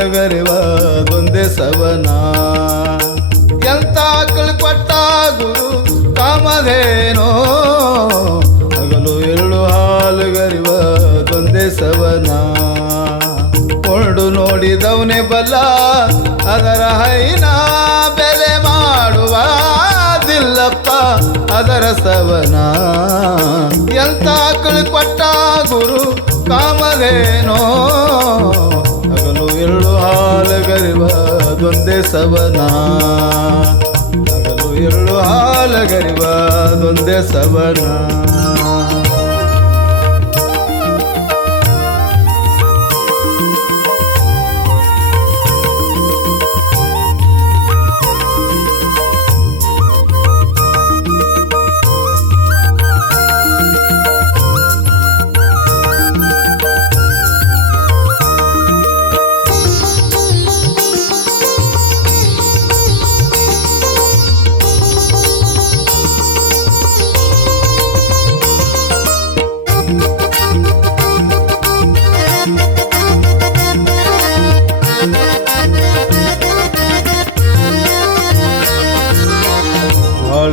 ಹಾಲಗರಿವ ದೊಂದೆ ಸವನ. ಎಂತ ಕೊಟ್ಟ ಗುರು ಕಾಮಧೇನೋ, ಹಗಲು ಎಳ್ಳು ಹಾಲುಗರಿವ ದೊಂದೆ ಸವನ. ಕೊಂಡು ನೋಡಿದವನೇ ಬಲ್ಲ, ಅದರ ಹೈನ ಬೆಲೆ ಮಾಡುವ ದಿಲ್ಲಪ್ಪ, ಅದರ ಸವನ. ಎಂತ ಕೊಟ್ಟ ಗುರು ಕಾಮಧೇನೋ ಸವನ ಹಗಲು ಎಳ್ಳು ಹಾಲಗರಿವ ದೊಂದೆ ಸವನ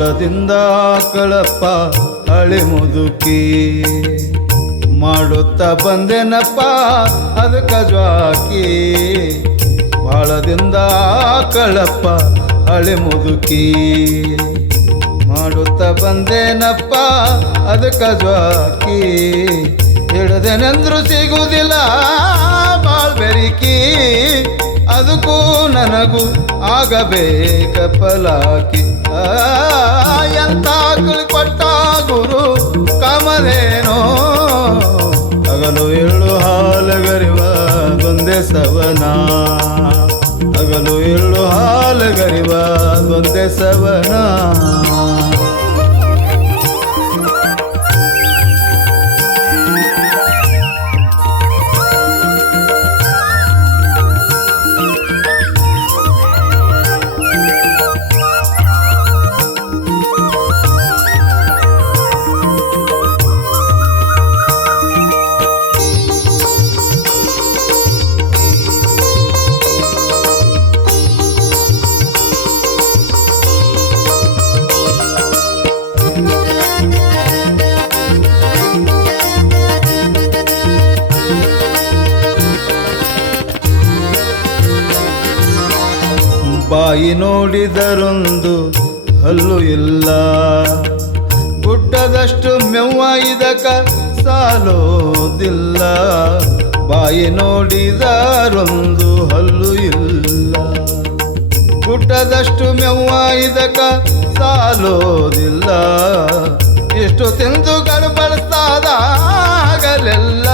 ಬಾಳದಿಂದ ಕಳಪ್ಪ ಹಳೆ ಮುದುಕಿ ಮಾಡುತ್ತಾ ಬಂದೆನಪ್ಪ ಅದಕ್ಕ ಜ್ವಾಕಿ. ಬಾಳದಿಂದ ಕಳಪ್ಪ ಹಳೆ ಮುದುಕಿ ಮಾಡುತ್ತಾ ಬಂದೇನಪ್ಪ ಅದಕ್ಕೆ ಜ್ವಾಕಿ. ಹಿಡದೆನೆಂದ್ರು ಸಿಗುವುದಿಲ್ಲ ಬಾಳ್ ಬೆರಿಕಿ. ಅದಕ್ಕೂ ನನಗೂ ಆಗಬೇಕ ಪಲಾಕಿ. ಎಂತ ಕೊಟ್ಟ ಗುರು ಕಮಲೇನೋ? ಹಗಲು ಎಳ್ಳು ಹಾಲಗರಿವ ಒಂದೇ ಸವನ. ಹಗಲು ಎಳ್ಳು ಹಾಲಗರಿವ ಒಂದೇ ಸವನ. ಬಾಯಿ ನೋಡಿದರೊಂದು ಹಲ್ಲು ಇಲ್ಲ. ಗುಡ್ಡದಷ್ಟು ಮೆವ್ವ ಇದಕ ಸಾಲೋದಿಲ್ಲ. ಬಾಯಿ ನೋಡಿದರೊಂದು ಹಲ್ಲು ಇಲ್ಲ. ಗುಡ್ಡದಷ್ಟು ಮೆವ್ವ ಇದಕ ಸಾಲೋದಿಲ್ಲ. ಎಷ್ಟು ತಿಂದು ಗಡಬಡಿಸ್ತಾದಾಗಲೆಲ್ಲ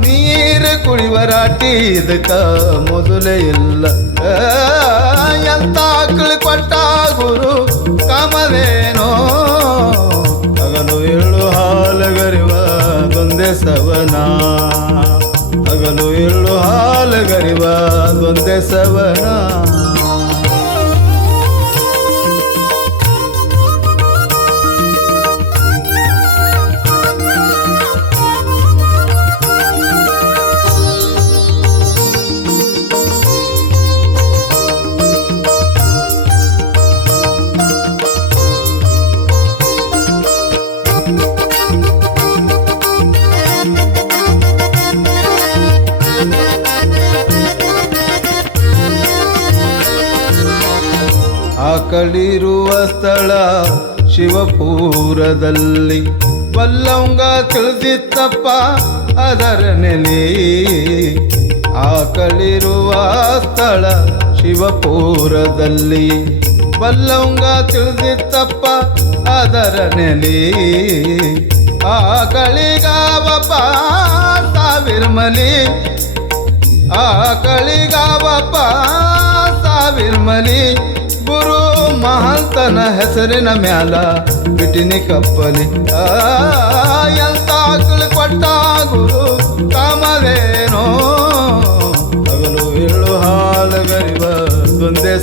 ನೀರು ಕುಡಿವರಾಟಿ ಇದಕ್ಕ ಮೊದಲೇ ಇಲ್ಲ. ಹಾಲಗರಿವ ದೊಂದೆ ಸವನ ಆಕಳಿರುವ ಸ್ಥಳ ಶಿವಪುರದಲ್ಲಿ. ಬಲ್ಲವಂಗ ತಿಳಿದಿತ್ತಪ್ಪ ಅದರ ನೆಲೆ. ಆಕಳಿರುವ ಸ್ಥಳ ಶಿವಪುರದಲ್ಲಿ. ಬಲ್ಲವಂಗ ತಿಳಿದಿತ್ತಪ್ಪ ಅದರ ನೆಲೆ. ಆಕಳಿಗಾವಪ್ಪ ಸಾವಿರ್ಮಲಿ ಆಕಳಿಗಾವಪ್ಪ ಸಾವಿರ್ಮಲಿ ಗುರು ಮಹಂತನ ಹೆಸರಿನ ಮ್ಯಾಲ ಬಿಟಿನಿ ಕಪ್ಪಲಿ. ಎಂತ ಕೊಟ್ಟ ಗುರು ಕಾಮಲೇನೋ? ಹಗಲು ಹಾಲು ಹಾಲಗರಿವ ದೊಂದೆ